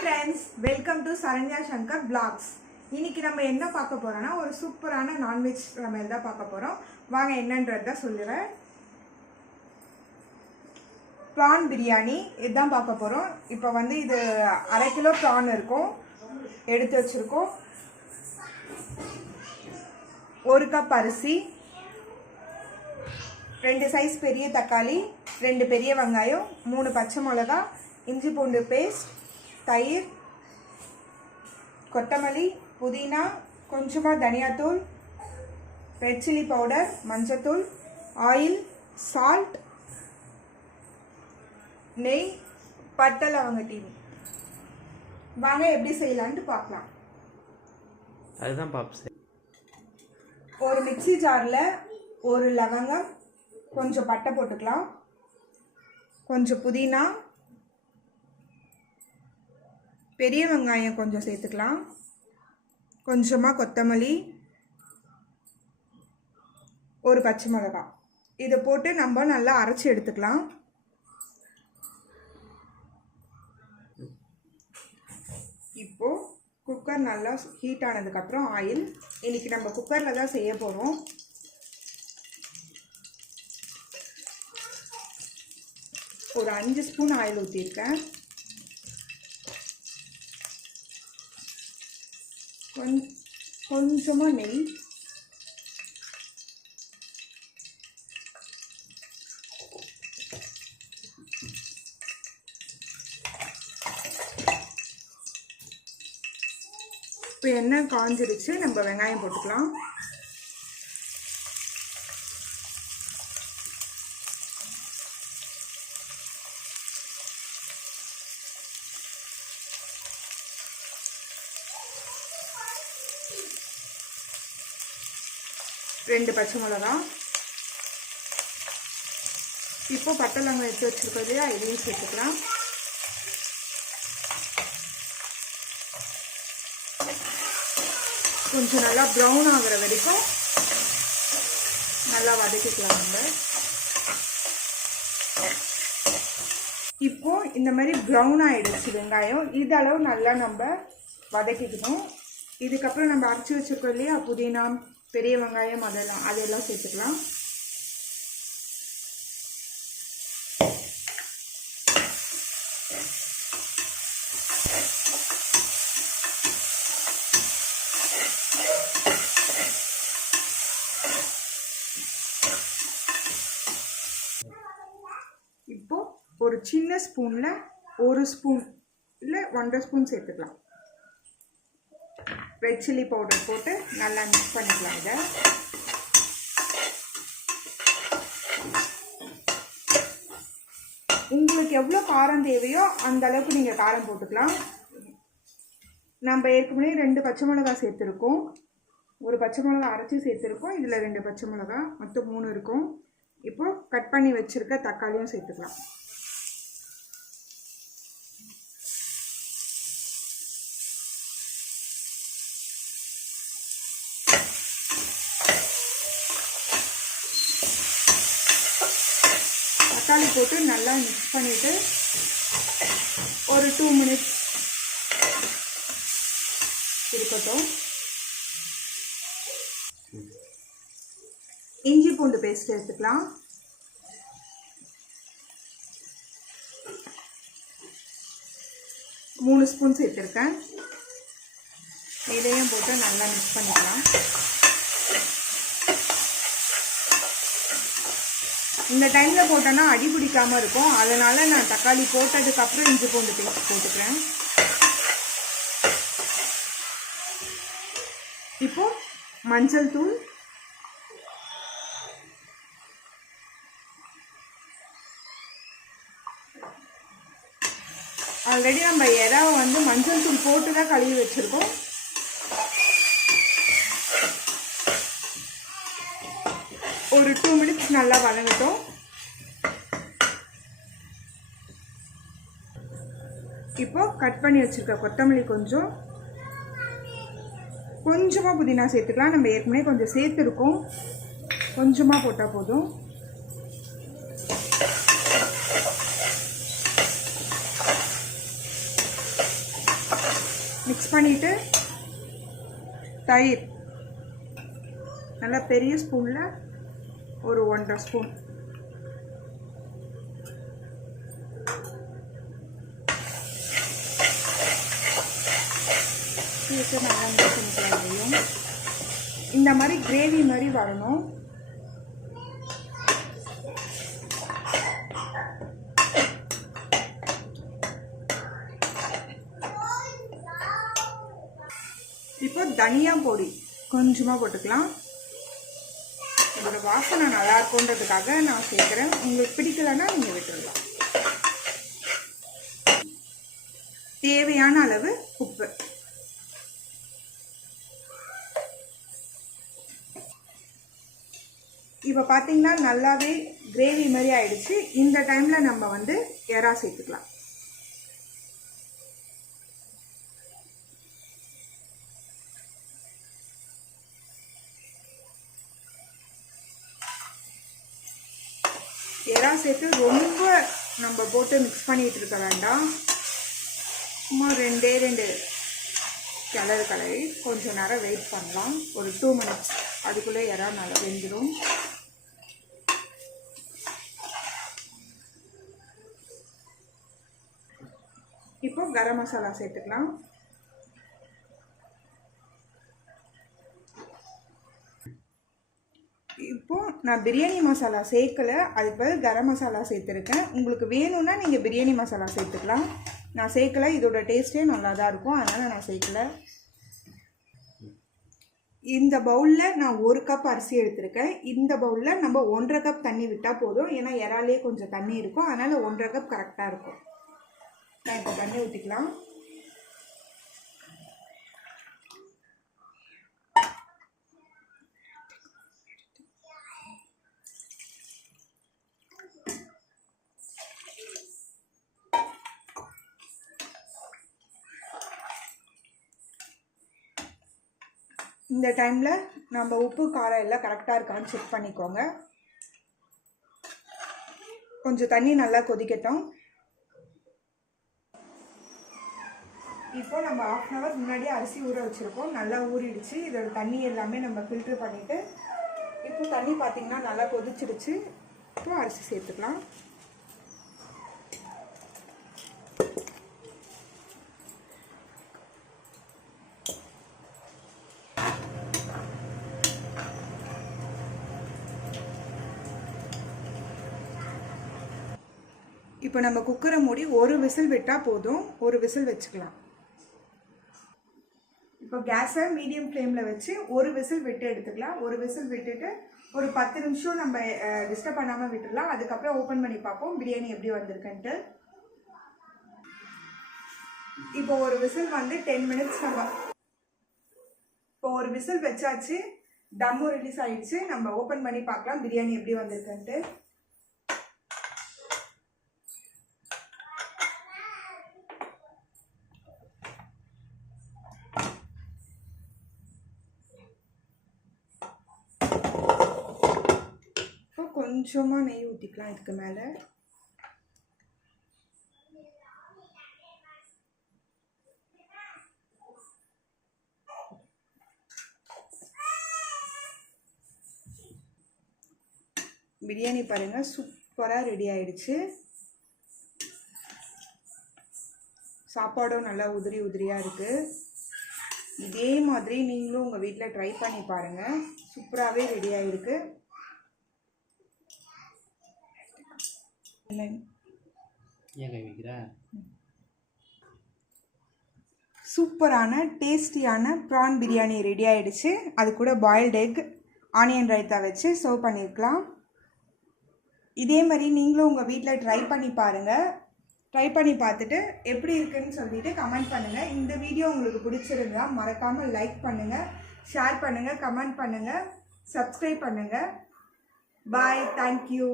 Friends, welcome to Saranya Shankar blogs. இன்னைக்கு நம்ம என்ன பார்க்க போறோம்னா ஒரு சூப்பரான நான்வெஜ் சமையல் தான் பார்க்க போறோம். வாங்க என்னன்றத சொல்லுறேன். ப்ரான் பிரியாணி இதுதான் பார்க்க போறோம். இப்போ இது 1/2 கிலோ ப்ரான் இருக்கும், எடுத்து வச்சிருக்கோம். 1 கப் அரிசி, 2 சைஸ் பெரிய தக்காளி, 2 பெரிய வெங்காயம், 3 பச்சை மிளகாய், இஞ்சி பூண்டு பேஸ்ட், தயிர், கொத்தமல்லி, புதினா, கொஞ்சமாக தனியாத்தூள், ரெட் சில்லி பவுடர், மஞ்சத்தூள், ஆயில், சால்ட், நெய், பட்டை லவங்க டீ. வாங்க எப்படி செய்யலான்ட்டு பார்க்கலாம். அதுதான் பாப்பு. ஒரு மிக்சி ஜாரில் 1 லவங்கம், கொஞ்சம் பட்டை போட்டுக்கலாம், கொஞ்சம் புதினா, பெரிய வெங்காயம் கொஞ்சம் சேர்த்துக்கலாம், கொஞ்சமாக கொத்தமல்லி, 1 பச்சை மிளகாய். இதை போட்டு நம்ம நல்லா அரைச்சி எடுத்துக்கலாம். இப்போ குக்கர் நல்லா ஹீட் ஆனதுக்கப்புறம் ஆயில். இன்னைக்கு நம்ம குக்கரில் தான் செய்ய போகிறோம். ஒரு 5 ஸ்பூன் ஆயில் ஊற்றிருக்கேன். கொஞ்சமாக நெய், இப்போ எண்ணெய் காஞ்சிருச்சு, நம்ம வெங்காயம் போட்டுக்கலாம். ரெண்டு பச்சை மிளகா. இப்போ பட்டை லவங்கம் எடுத்து வச்சிருக்கிறது இதையும் சேர்த்துக்கலாம். கொஞ்சம் நல்லா ப்ரௌன் ஆகிற வரைக்கும் நல்லா வதக்கிக்கலாம். நம்ம இப்போ இந்த மாதிரி ப்ரௌன் ஆகிடுச்சு வெங்காயம். இதளவு நல்லா நம்ம வதக்கிக்கணும். இதுக்கப்புறம் நம்ம அரைச்சி வச்சிருக்கோம் இல்லையா, புதினா, பெரிய வெங்காயம், அதெல்லாம் சேர்த்துக்கலாம். இப்போ ஒரு சின்ன ஸ்பூன்ல 1 ஸ்பூன் இல்லை 1.5 ஸ்பூன் சேர்த்துக்கலாம். ரெட் சில்லி பவுடர் போட்டு நல்லா மிக்ஸ் பண்ணிக்கலாம். இதை உங்களுக்கு எவ்வளோ காரம் தேவையோ அந்த அளவுக்கு நீங்கள் காரம் போட்டுக்கலாம். நம்ம ஏற்கனவே 2 பச்சை மிளகாய் சேர்த்துருக்கோம். 1 பச்சை மிளகாய் அரைச்சி சேர்த்துருக்கோம். இதில் 2 பச்சை மிளகாய், மொத்தம் 3 இருக்கும். இப்போ கட் பண்ணி வச்சுருக்க தக்காளியும் சேர்த்துக்கலாம். தக்காளி போட்டு நல்லா மிக்ஸ் பண்ணிவிட்டு ஒரு 2 மினிட்ஸ் இருக்கட்டும். இஞ்சி பூண்டு பேஸ்ட் எடுத்துக்கலாம். மூணு ஸ்பூன் சேர்த்துருக்கேன். இதையும் போட்டு நல்லா மிக்ஸ் பண்ணிக்கலாம். இந்த டைமில் போட்டோன்னா அடி பிடிக்காமல் இருக்கும். அதனால் நான் தக்காளி போட்டதுக்கப்புறம் இஞ்சி பூண்டு பேஸ்ட் போட்டுக்கிறேன். இப்போ மஞ்சள் தூள், ஆல்ரெடி நம்ம இறாவை மஞ்சள் தூள் போட்டு தான் கழுவி வச்சுருக்கோம். ஒரு 2 மினிட்ஸ் நல்லா வதங்கட்டும். இப்போ கட் பண்ணி வச்சிருக்க கொத்தமல்லி கொஞ்சமாக புதினா சேர்த்துக்கலாம். நம்ம ஏற்கனவே கொஞ்சம் சேர்த்துருக்கோம், கொஞ்சமாக போட்டால் போதும். மிக்ஸ் பண்ணிவிட்டு தயிர் நல்லா பெரிய ஸ்பூனில் ஒரு 1.5 ஸ்பூன், நல்லா மிக்ஸ் பண்ணிக்கலாம். இந்த மாதிரி கிரேவி மாதிரி வரணும். இப்போ தனியா பொடி கொஞ்சமாக போட்டுக்கலாம். இதோட வாசனை நல்லா இருக்குன்றதுக்காக நான் சேர்க்குறேன். உங்களுக்கு பிடிக்கலன்னா நீங்கள் விட்டுடலாம். தேவையான அளவு உப்பு. இப்போ பார்த்தீங்கன்னா நல்லாவே கிரேவி மாதிரி ஆயிடுச்சு. இந்த டைமில் நம்ம வந்து எறா சேர்த்துக்கலாம். எறா சேர்த்து ரொம்ப நம்ம போட்டு மிக்ஸ் பண்ணிட்டு இருக்க வேண்டாம். சும்மா 2 கிளறி கொஞ்சம் நேரம் வெயிட் பண்ணலாம். ஒரு 2 மினிட்ஸ், அதுக்குள்ளே எறா நல்லா வெந்துடும். இப்போ கரம் மசாலா சேர்த்துக்கலாம். இப்போ நான் பிரியாணி மசாலா சேர்க்கல, அதுக்கு பதில் கரம் மசாலா சேர்த்துருக்கேன். உங்களுக்கு வேணும்னா நீங்கள் பிரியாணி மசாலா சேர்த்துக்கலாம். நான் சேர்க்கல, இதோட டேஸ்ட்டே நல்லா தான் இருக்கும், அதனால் நான் சேர்க்கல. இந்த பவுலில் நான் 1 கப் அரிசி எடுத்திருக்கேன். இந்த பவுலில் நம்ம 1.5 கப் தண்ணி விட்டால் போதும். ஏன்னா இறாலே கொஞ்சம் தண்ணி இருக்கும், அதனால் 1.5 கப் கரெக்டாக இருக்கும். நான் இப்போ தண்ணி ஊற்றிக்கலாம். இந்த டைமில் நம்ம உப்பு காரம் எல்லாம் கரெக்டாக இருக்கான்னு செக் பண்ணிக்கோங்க. கொஞ்சம் தண்ணி நல்லா கொதிக்கட்டும். இப்போ நம்ம 1/2 hour முன்னாடியே அரிசி ஊற வச்சுருக்கோம். நல்லா ஊறிடுச்சு. இதோட தண்ணி எல்லாமே நம்ம ஃபில்ட்ரு பண்ணிவிட்டு இப்போ தண்ணி பார்த்திங்கன்னா நல்லா கொதிச்சிடுச்சு. இப்போ அரிசி சேர்த்துக்கலாம். இப்போ நம்ம குக்கரை மூடி 1 விசில் விட்டால் போதும். 1 விசில் வச்சுக்கலாம். இப்போ கேஸை மீடியம் ஃப்ளேமில் வச்சு 1 விசில் விட்டு எடுத்துக்கலாம். 1 விசில் விட்டுட்டு ஒரு 10 நிமிஷம் நம்ம டிஸ்டர்ப் பண்ணாமல் விட்டுடலாம். அதுக்கப்புறம் ஓப்பன் பண்ணி பார்ப்போம் பிரியாணி எப்படி வந்திருக்குன்ட்டு. இப்போ 1 விசில் வந்து 10 மினிட்ஸ் நம்ம இப்போ 1 விசில் வச்சாச்சு. தம்மும் ரிலீஸ் ஆயிடுச்சு. நம்ம ஓப்பன் பண்ணி பார்க்கலாம் பிரியாணி எப்படி வந்திருக்குன்ட்டு. கொஞ்சமாக நெய் ஊற்றிக்கலாம் இதுக்கு மேலே. பிரியாணி பாருங்கள் சூப்பராக ரெடி ஆயிடுச்சு. சாப்பாடும் நல்லா உதிரி உதிரியாக இருக்குது. இதே மாதிரி நீங்களும் உங்கள் வீட்டில் ட்ரை பண்ணி பாருங்கள். சூப்பராகவே ரெடி ஆகிருக்கு. சூப்பரான டேஸ்டியான ப்ரான் பிரியாணி ரெடி ஆயிடுச்சு. அது கூட பாயில்டு எக், ஆனியன் ரைத்தா வச்சு சர்வ் பண்ணியிருக்கலாம். இதே மாதிரி நீங்களும் உங்கள் வீட்டில் ட்ரை பண்ணி பாருங்கள். ட்ரை பண்ணி பார்த்துட்டு எப்படி இருக்குன்னு சொல்லிட்டு கமெண்ட் பண்ணுங்கள். இந்த வீடியோ உங்களுக்கு பிடிச்சிருந்தா மறக்காமல் லைக் பண்ணுங்கள், ஷேர் பண்ணுங்கள், கமெண்ட் பண்ணுங்கள், சப்ஸ்கிரைப் பண்ணுங்கள். பாய், தேங்க்யூ.